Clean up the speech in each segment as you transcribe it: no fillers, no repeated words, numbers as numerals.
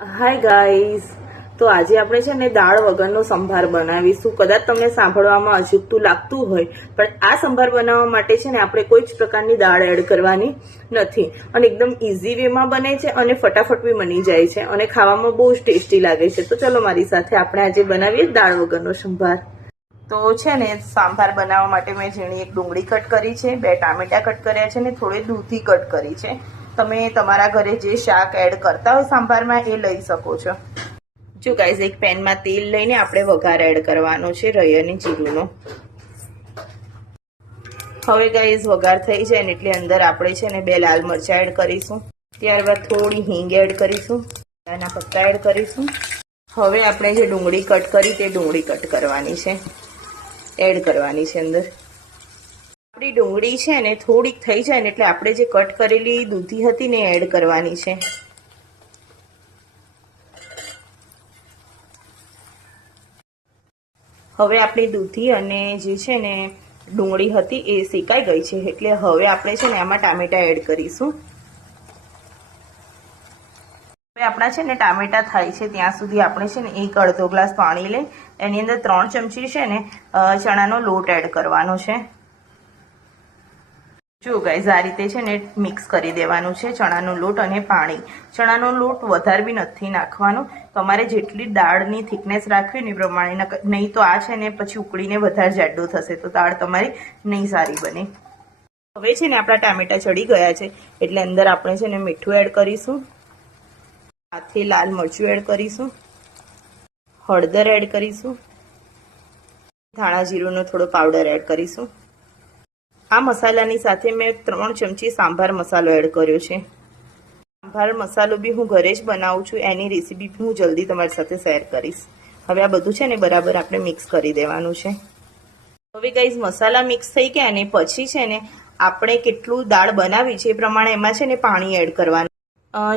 Hi guys, તો આજે આપણે છે ને દાળ વગરનો સંભાર બનાવીશું. કદાચ તમને સાંભળવામાં અજુગતું લાગતું હોય, પણ આ સંભાર બનાવવા માટે છે ને આપણે કોઈ જ પ્રકારની દાળ એડ કરવાની નથી અને એકદમ ઇઝી વેમાં બને છે અને ફટાફટ બી બની જાય છે અને ખાવામાં બહુ જ ટેસ્ટી લાગે છે. તો ચલો મારી સાથે આપણે આજે બનાવીએ દાળ વગરનો સંભાર. તો છે ને સાંભાર બનાવવા માટે મેં ઝીણી એક ડુંગળી કટ કરી છે, 2 ટામેટા કટ કર્યા છે ને થોડી દૂધી કટ કરી છે. તમે તમારા ઘરે જે શાક એડ કરતા હોય સાંભારમાં એ લઈ શકો છો. જો ગાઈઝ, એક પેનમાં તેલ લઈને આપણે વઘાર એડ કરવાનો છે રાઈ અને જીરુંનો. હવે ગાઈઝ વઘાર થઈ જાય ને એટલે અંદર આપણે છે ને 2 લાલ મરચાં એડ કરીશું. ત્યારબાદ થોડી હિંગ એડ કરીશું, એના પત્તા એડ કરીશું. હવે આપણે જે ડુંગળી કટ કરી તે ડુંગળી કટ કરવાની છે, એડ કરવાની છે અંદર. આપણી ડુંગળી છે ને થોડીક થઈ જાય ને એટલે આપણે જે કટ કરેલી દૂધી હતી ને એડ કરવાની છે. હવે આપણી દૂધી અને જે છે ને ડુંગળી હતી એ શેકાઈ ગઈ છે એટલે હવે આપણે છે ને આમાં ટામેટા એડ કરીશું. હવે આપણા છે ને ટામેટા થાય છે ત્યાં સુધી આપણે છે ને 1 અડધો ગ્લાસ પાણી લઈ એની અંદર 3 ચમચી છે ને ચણાનો લોટ એડ કરવાનો છે. જો ગાઈઝ, આ રીતે છે ને મિક્સ કરી દેવાનું છે ચણાનો લોટ અને પાણી. ચણાનો લોટ વધારે બી નથી નાખવાનો, તમારે જેટલી દાળની થિકનેસ રાખવી ને એ પ્રમાણે, નહીં તો આ છે ને પછી ઉકળીને વધારે જાડું થશે તો દાળ તમારી નહીં સારી બને. હવે છે ને આપણા ટામેટા ચડી ગયા છે એટલે અંદર આપણે છે ને મીઠું એડ કરીશું, સાથે લાલ મરચું એડ કરીશું, હળદર એડ કરીશું, ધાણા જીરુંનો થોડો પાવડર એડ કરીશું. આ મસાલાની સાથે મેં 3 ચમચી સાંભાર મસાલો એડ કર્યો છે. સાંભાર મસાલો બી હું ઘરે જ બનાવું છું, એની રેસીપી બી હું જલ્દી તમારી સાથે શેર કરીશ. હવે આ બધું છે ને બરાબર આપણે મિક્સ કરી દેવાનું છે. હવે ગાઈઝ, મસાલા મિક્સ થઈ ગયા ને પછી છે ને આપણે કેટલું દાળ બનાવી છે એ પ્રમાણે એમાં છે ને પાણી એડ કરવાનું.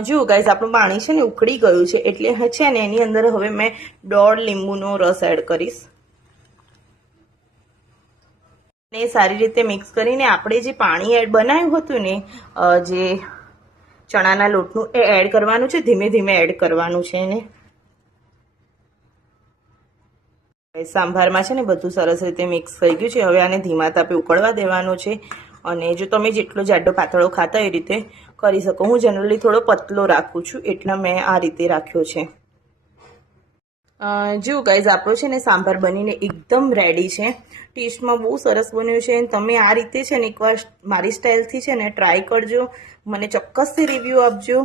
જુઓ ગાઈઝ, આપણું પાણી છે ને ઉકળી ગયું છે એટલે છે ને એની અંદર હવે મેં 1.5 લીંબુનો રસ એડ કરીશ. ને સારી રીતે મિક્સ કરીને આપણે જે પાણી એડ બનાવ્યું હતું ને જે ચણાના લોટનું એ એડ કરવાનું છે. ધીમે ધીમે એડ કરવાનું છે એને. સાંભારમાં છે ને બધું સરસ રીતે મિક્સ થઈ ગયું છે. હવે આને ધીમા તાપે ઉકળવા દેવાનું છે અને જો તમે જેટલો જાડો પાતળો ખાતા એ રીતે કરી શકો. હું જનરલી થોડો પતલો રાખું છું એટલે મેં આ રીતે રાખ્યો છે. જો ગાઈઝ, આપણો છે ને સાંભાર બનીને એકદમ રેડી છે. ટેસ્ટમાં બહુ સરસ બન્યું છે. તમે આ રીતે છે ને એકવાર મારી સ્ટાઇલથી છે ને ટ્રાય કરજો, મને ચોક્કસથી રિવ્યૂ આપજો.